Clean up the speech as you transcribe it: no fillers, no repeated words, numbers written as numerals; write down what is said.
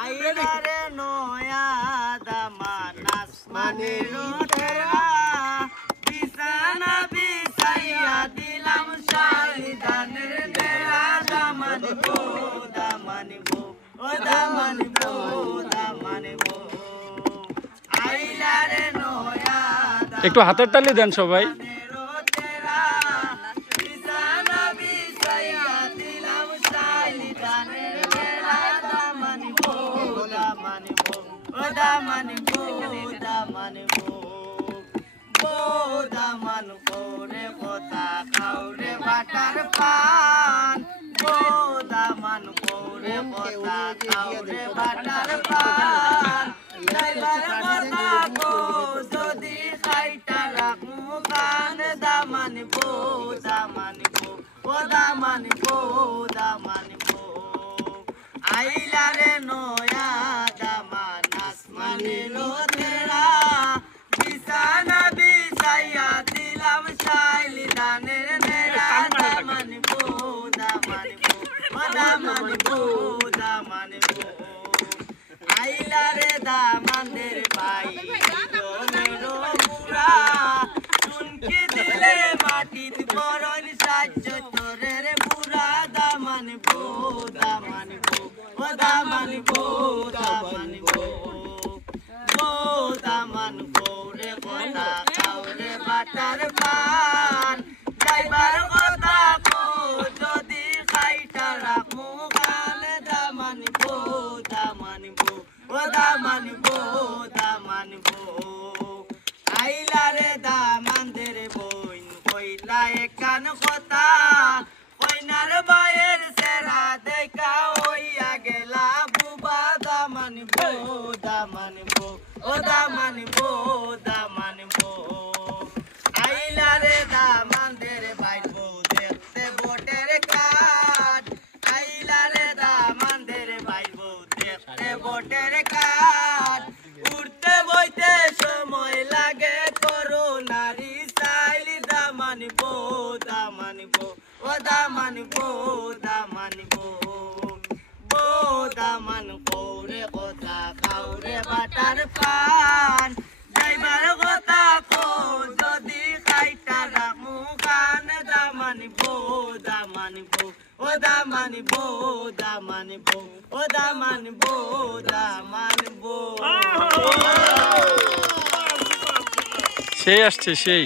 আইলারে নয়া দামান আসমানের ওঠেরা বিছানা বিছাইয়া দিলাম শালিদানের নেরা দামান গো দামান গো ও দামান গো দামান গো আইলারে নয়া একটু হাতের তালি দেন সবাই। দামান করে কথা খাওরে বাটার পান দামান করে কথা খাওরে বাটার পান যদি খাইটা রাখু কান দামান দামান দামান দামান আইলারে নয়া দামান আসমানের ওঠেরা বিছানা বিছাইয়া দিলাম শালিদানের নেরা দামান দামান দামান দামান আইলারে দামানের ভাই জনেরো মুরা চুনকি দিলে মাটির বরণ সাহায্য তোরের বুড়া দামান দামান দামান দামান দামান রে কথা খাওরে বাটার পান যাইবার কথা যদি খাইটা রাখু খান দামান দামান দামান দামান আইলারে দামানদের বইন কইলা একান কথা কইনার বায়ের সেরা দেখা হইয়া গেলা বুবা দামান দামান ও দামান দামান আইলারে দামানদের বাইর দেখতে ভোটের কার্ড আইলারে দামানদের বাইর দেখতে ভোটের কার্ড উঠতে বইতে সময় লাগে করোনারি সাইল দামান দামান ও দামান দামান দামান করে কথা খাওরে বাটার পান যাইবার কথা যদি খাইটা রাখু খান দামান দামান ও দামান দামান ও দামান দামান সেই আসছে সেই।